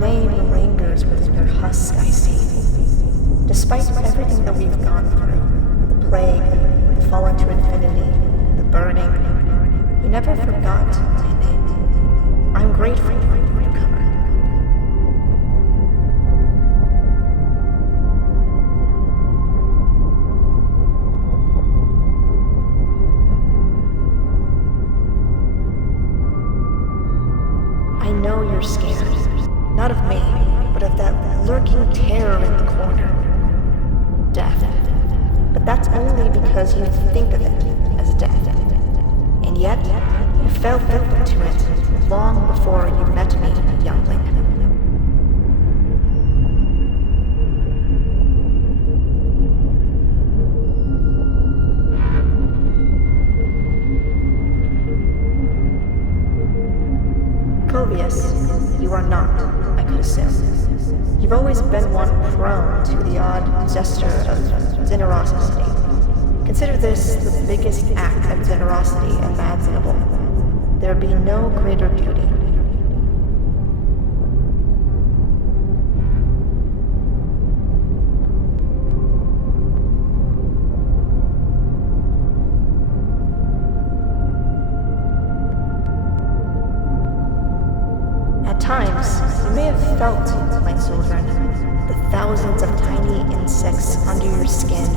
name lingers within your husk, I see. Despite everything that we've gone through, the plague, the fall into infinity, the burning, you never forgot my name. I'm grateful, newcomer. I know you're scared. Not of me, but of that lurking terror in the corner. Death. But that's only because you think of it as death. And yet, you fell victim to it long before you met me, youngling. Covius, you are not, I could assume. You've always been one prone to the odd gesture of generosity. Consider this the biggest act of generosity imaginable. There be no greater duty. At times, you may have felt, my children, the thousands of tiny insects under your skin,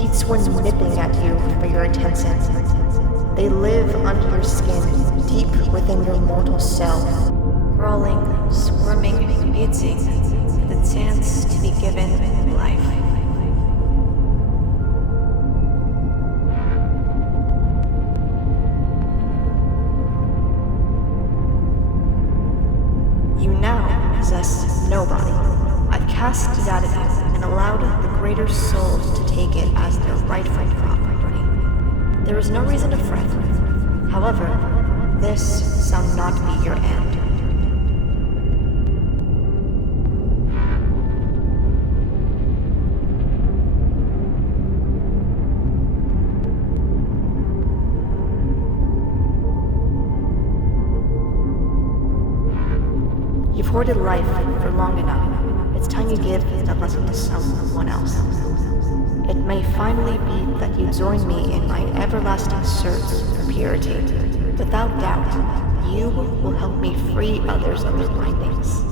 each one nipping at you for your attention. They live under your skin, deep within your mortal cell. Crawling, squirming, waiting for the chance to be given life. You now possess nobody. I've cast it out of you and allowed the greater souls to take it as their rightful property. There is no reason to fret. However, this shall not be your end. You've hoarded life for long enough. It's time you give that lesson to someone else. It may finally be that you join me in my everlasting search for purity. Without doubt, you will help me free others of their bindings.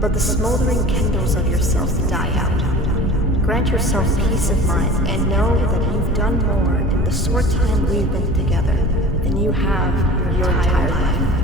But the smoldering kindles of yourself die out. Grant yourself peace of mind and know that you've done more in the short time we've been together than you have your entire life.